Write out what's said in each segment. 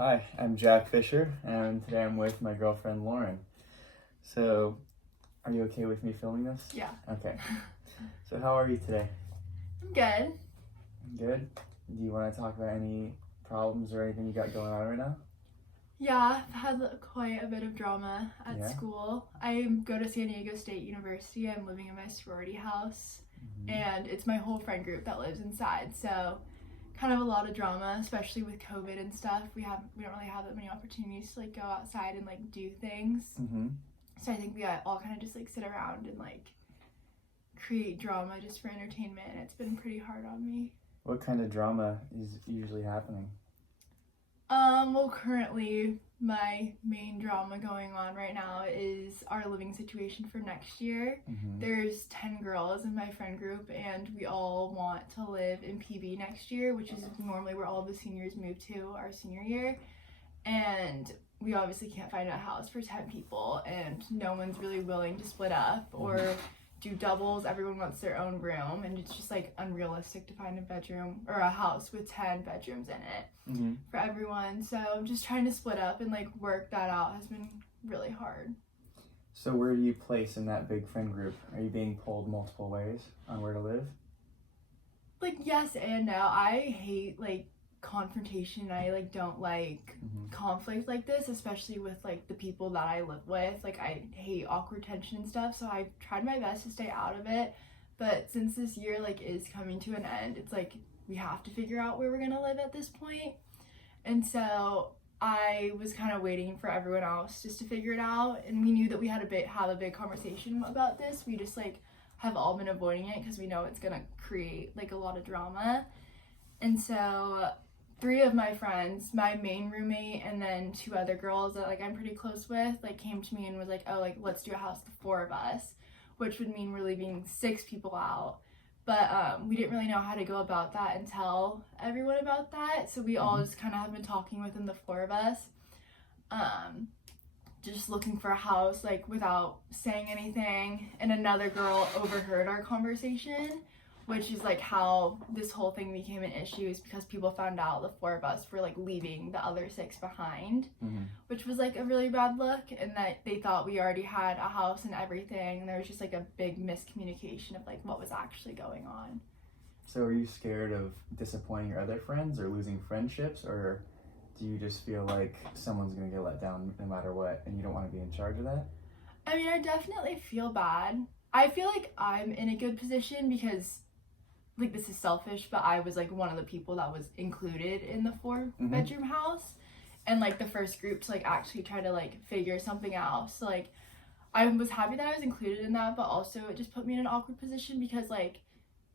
Hi, I'm Jack Fisher, and today I'm with my girlfriend Lauren. So, are you okay with me filming this? Yeah. Okay. So, how are you today? I'm good. Good? Do you want to talk about any problems or anything you got going on right now? Yeah, I've had quite a bit of drama at school. I go to San Diego State University. I'm living in my sorority house, and it's my whole friend group that lives inside. So, kind of a lot of drama, especially with COVID and stuff. We don't really have that many opportunities to go outside and do things. So I think we all kind of just sit around and create drama just for entertainment. And it's been pretty hard on me. What kind of drama is usually happening? Well, currently my main drama going on right now is our living situation for next year. There's 10 girls in my friend group, and we all want to live in PB next year, which is normally where all the seniors move to our senior year. And we obviously can't find a house for 10 people, and no one's really willing to split up or do doubles. Everyone wants their own room, and it's just unrealistic to find a bedroom or a house with 10 bedrooms in it for everyone. So just trying to split up and work that out has been really hard. So where do you place in that big friend group? Are you being pulled multiple ways on where to live? Yes and no. I hate confrontation. I don't like conflict like this, especially with the people that I live with. I hate awkward tension and stuff, so I've tried my best to stay out of it. But since this year is coming to an end, it's we have to figure out where we're gonna live at this point. And so I was kind of waiting for everyone else just to figure it out, and we knew that we had have a big conversation about this. We just have all been avoiding it because we know it's gonna create a lot of drama. And so 3 of my friends, my main roommate and then 2 other girls that I'm pretty close with, came to me and was let's do a house of 4 of us, which would mean we're leaving 6 people out. But we didn't really know how to go about that and tell everyone about that. So we all just kind of have been talking within the 4 of us, just looking for a house without saying anything. And another girl overheard our conversation, which is how this whole thing became an issue, is because people found out the 4 of us were leaving the other 6 behind, which was a really bad look, and that they thought we already had a house and everything, and there was just a big miscommunication of what was actually going on. So are you scared of disappointing your other friends or losing friendships, or do you just feel like someone's gonna get let down no matter what and you don't want to be in charge of that? I mean, I definitely feel bad. I feel like I'm in a good position because this is selfish, but I was one of the people that was included in the 4-bedroom house, and the first group to actually try to figure something out. So I was happy that I was included in that, but also it just put me in an awkward position because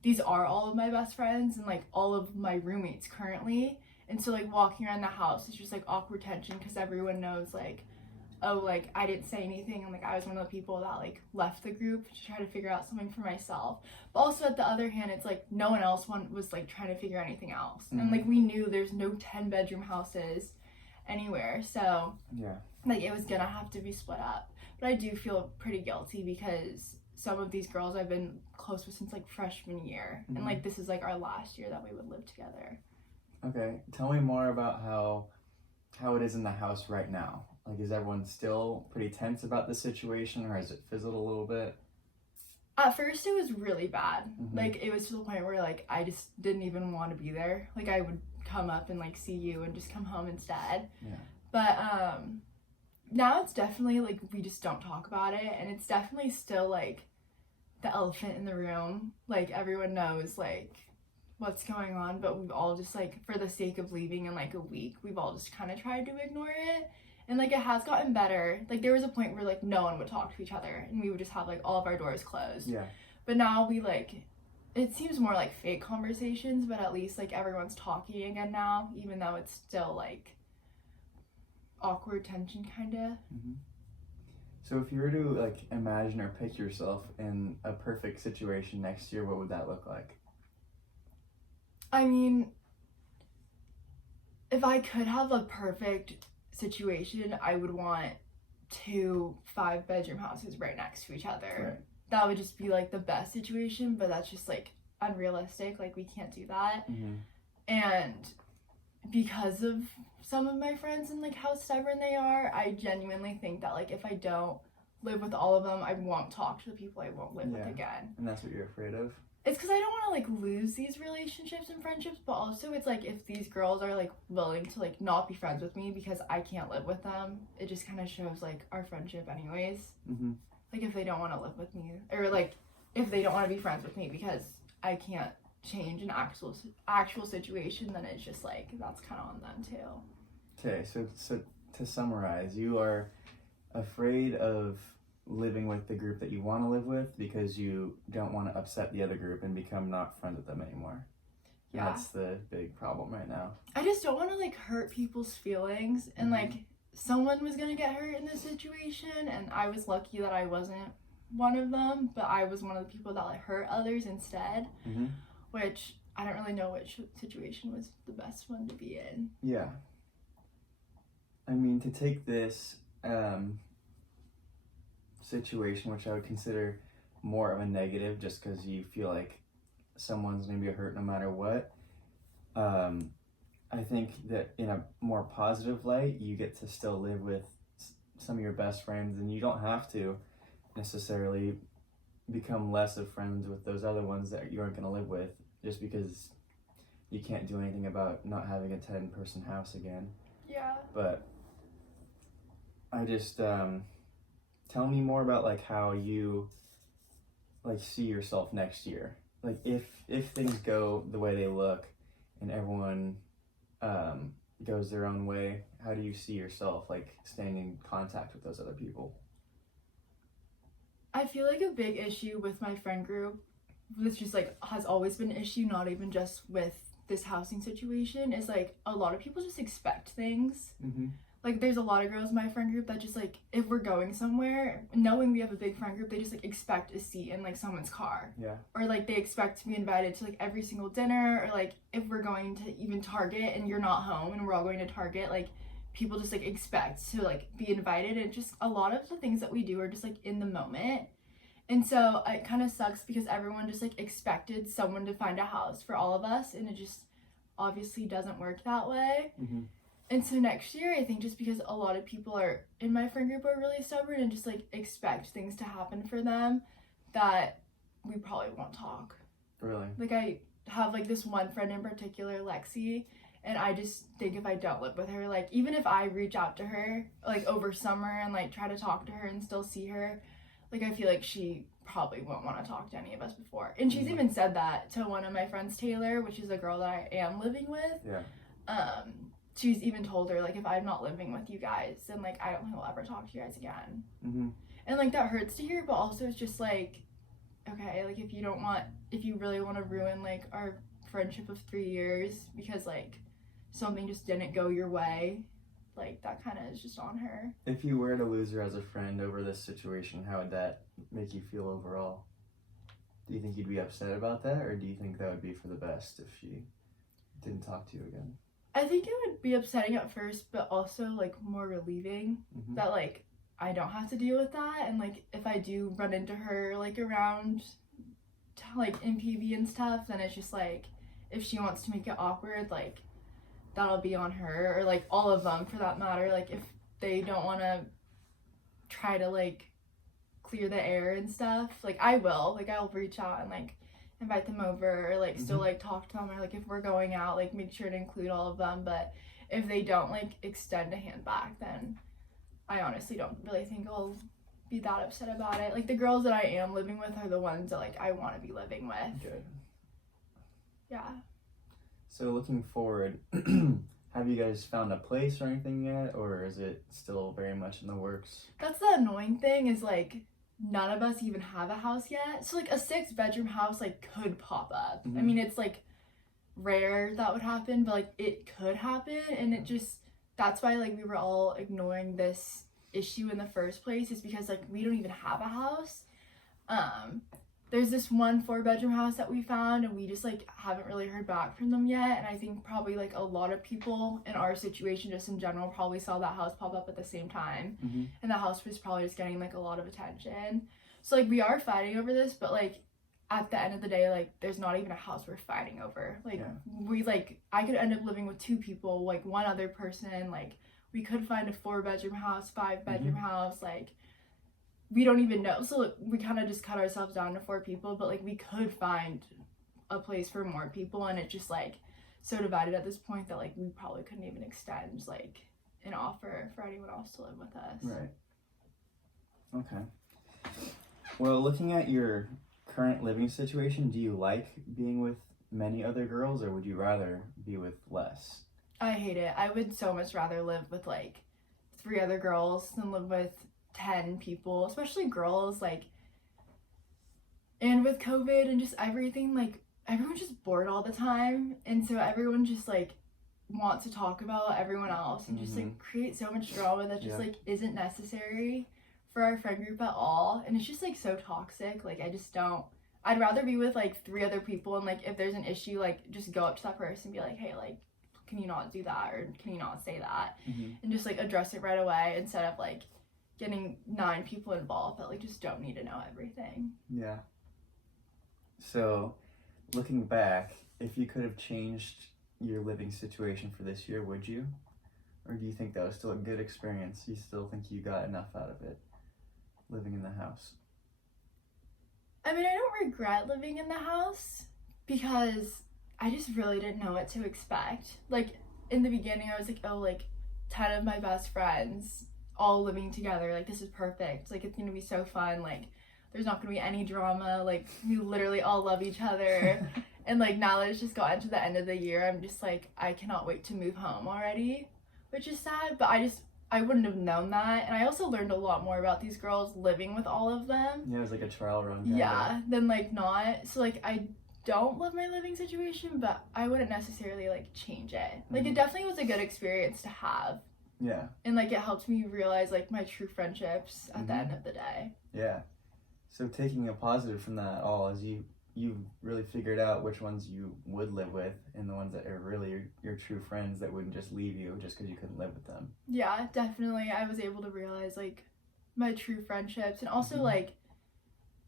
these are all of my best friends and all of my roommates currently, and so walking around the house is just awkward tension because everyone knows oh, I didn't say anything, and I was one of the people that left the group to try to figure out something for myself. But also at the other hand, it's no one else was trying to figure anything else, and we knew there's no 10-bedroom houses anywhere, so yeah, it was gonna have to be split up. But I do feel pretty guilty because some of these girls I've been close with since freshman year, and this is our last year that we would live together. Okay, tell me more about how it is in the house right now. Is everyone still pretty tense about the situation, or has it fizzled a little bit? At first, it was really bad. It was to the point where, I just didn't even want to be there. I would come up and, see you and just come home instead. Yeah. But, now it's definitely, we just don't talk about it. And it's definitely still, the elephant in the room. Everyone knows, what's going on. But we've all just, for the sake of leaving in, a week, we've all just kind of tried to ignore it. And it has gotten better. There was a point where no one would talk to each other, and we would just have all of our doors closed. Yeah. But now we it seems more fake conversations, but at least everyone's talking again now, even though it's still awkward tension kinda. So if you were to imagine or pick yourself in a perfect situation next year, what would that look like? I mean, if I could have a perfect situation, I would want 2 5-bedroom houses right next to each other. Right. That would just be the best situation, but that's just unrealistic. We can't do that. And because of some of my friends and like how stubborn they are, I genuinely think that like if I don't live with all of them, I won't talk to the people I won't live with again. And that's what you're afraid of? It's because I don't want to like lose these relationships and friendships, but also it's like if these girls are like willing to like not be friends with me because I can't live with them, it just kind of shows like our friendship anyways. Like if they don't want to live with me, or like if they don't want to be friends with me because I can't change an actual situation, then it's just like that's kind of on them too. Okay, so to summarize, you are afraid of living with the group that you want to live with because you don't want to upset the other group and become not friends with them anymore. Yeah. That's the big problem right now. I just don't want to like hurt people's feelings, and like someone was gonna get hurt in this situation, and I was lucky that I wasn't one of them, but I was one of the people that like hurt others instead, which I don't really know which situation was the best one to be in. Yeah. I mean, to take this situation, which I would consider more of a negative just because you feel like someone's going to be hurt no matter what, I think that in a more positive light, you get to still live with some of your best friends, and you don't have to necessarily become less of friends with those other ones that you aren't going to live with just because you can't do anything about not having a 10-person house again. Yeah. But I just tell me more about like how you like see yourself next year. Like if things go the way they look and everyone goes their own way, how do you see yourself like staying in contact with those other people? I feel like a big issue with my friend group, which just like has always been an issue, not even just with this housing situation, is like a lot of people just expect things. Like there's a lot of girls in my friend group that just like if we're going somewhere, knowing we have a big friend group, they just like expect a seat in like someone's car. Yeah. Or like they expect to be invited to like every single dinner, or like if we're going to even Target and you're not home and we're all going to Target, like people just like expect to like be invited, and just a lot of the things that we do are just like in the moment. And so it kind of sucks because everyone just like expected someone to find a house for all of us, and it just obviously doesn't work that way. And so next year, I think just because a lot of people are in my friend group are really stubborn and just like expect things to happen for them, that we probably won't talk. Really? Like I have like this one friend in particular, Lexi, and I just think if I don't live with her, like even if I reach out to her like over summer and like try to talk to her and still see her, like I feel like she probably won't want to talk to any of us before. And she's even said that to one of my friends, Taylor, which is a girl that I am living with. Yeah. She's even told her, like, if I'm not living with you guys, then, like, I don't think I'll ever talk to you guys again. And, like, that hurts to hear, but also it's just, like, okay, like, if you really want to ruin, like, our friendship of 3 years because, like, something just didn't go your way, like, that kind of is just on her. If you were to lose her as a friend over this situation, how would that make you feel overall? Do you think you'd be upset about that, or do you think that would be for the best if she didn't talk to you again? I think it would be upsetting at first, but also, like, more relieving that, like, I don't have to deal with that. And, like, if I do run into her, like, around, like, in PV and stuff, then it's just, like, if she wants to make it awkward, like, that'll be on her. Or, like, all of them, for that matter. Like, if they don't want to try to, like, clear the air and stuff, like, I will. Like, I'll reach out and, like, invite them over, or like still like talk to them, or like if we're going out, like make sure to include all of them. But if they don't like extend a hand back, then I honestly don't really think I'll be that upset about it. Like the girls that I am living with are the ones that like I want to be living with. Good. Yeah. So looking forward, have you guys found a place or anything yet, or is it still very much in the works? That's the annoying thing, is like none of us even have a house yet. So like a 6-bedroom house like could pop up. I mean, it's like rare that would happen, but like it could happen. And it just, that's why like we were all ignoring this issue in the first place, is because like we don't even have a house. There's this one 4-bedroom house that we found, and we just like haven't really heard back from them yet. And I think probably like a lot of people in our situation just in general probably saw that house pop up at the same time, and that house was probably just getting like a lot of attention. So like we are fighting over this, but like at the end of the day, like, there's not even a house we're fighting over. Like, Yeah. we, like, I could end up living with 2 people, like, one other person, like, we could find a 4-bedroom house, 5-bedroom house, like, we don't even know. So, like, we kind of just cut ourselves down to 4 people, but, like, we could find a place for more people, and it just, like, so divided at this point that, like, we probably couldn't even extend, like, an offer for anyone else to live with us. Right. Okay. Well, looking at your current living situation, do you like being with many other girls, or would you rather be with less? I hate it. I would so much rather live with, like, 3 other girls than live with 10 people, especially girls, like, and with COVID and just everything, like, everyone's just bored all the time, and so everyone just, like, wants to talk about everyone else and just, like, create so much drama that just, like, isn't necessary for our friend group at all, and it's just, like, so toxic. Like, I just don't, I'd rather be with, like, 3 other people, and, like, if there's an issue, like, just go up to that person and be like, hey, like, can you not do that, or can you not say that, and just, like, address it right away instead of, like, getting 9 people involved that, like, just don't need to know everything. Yeah. So, looking back, if you could have changed your living situation for this year, would you? Or do you think that was still a good experience? You still think you got enough out of it, living in the house? I mean, I don't regret living in the house because I just really didn't know what to expect. Like, in the beginning, I was like, oh, like, 10 of my best friends all living together. Like, this is perfect. Like, it's going to be so fun. Like, there's not going to be any drama. Like, we literally all love each other. And, like, now that it's just gotten to the end of the year, I'm just like, I cannot wait to move home already, which is sad. But I wouldn't have known that. And I also learned a lot more about these girls living with all of them. Yeah, it was like a trial run. Yeah, than, like, not. So, like, I don't love my living situation, but I wouldn't necessarily, like, change it. Like, it definitely was a good experience to have. Yeah. And, like, it helped me realize, like, my true friendships at the end of the day. Yeah. So taking a positive from that all is you really figured out which ones you would live with and the ones that are really your true friends that wouldn't just leave you just because you couldn't live with them. Yeah, definitely. I was able to realize, like, my true friendships. And also, like,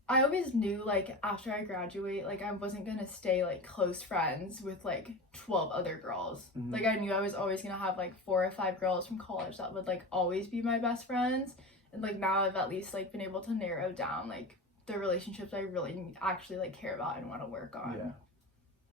I always knew, like, after I graduate, like, I wasn't going to stay, like, close friends with, like, 12 other girls. Like, I knew I was always going to have, like, 4 or 5 girls from college that would, like, always be my best friends. And, like, now I've at least, like, been able to narrow down, like, the relationships I really actually, like, care about and want to work on. Yeah.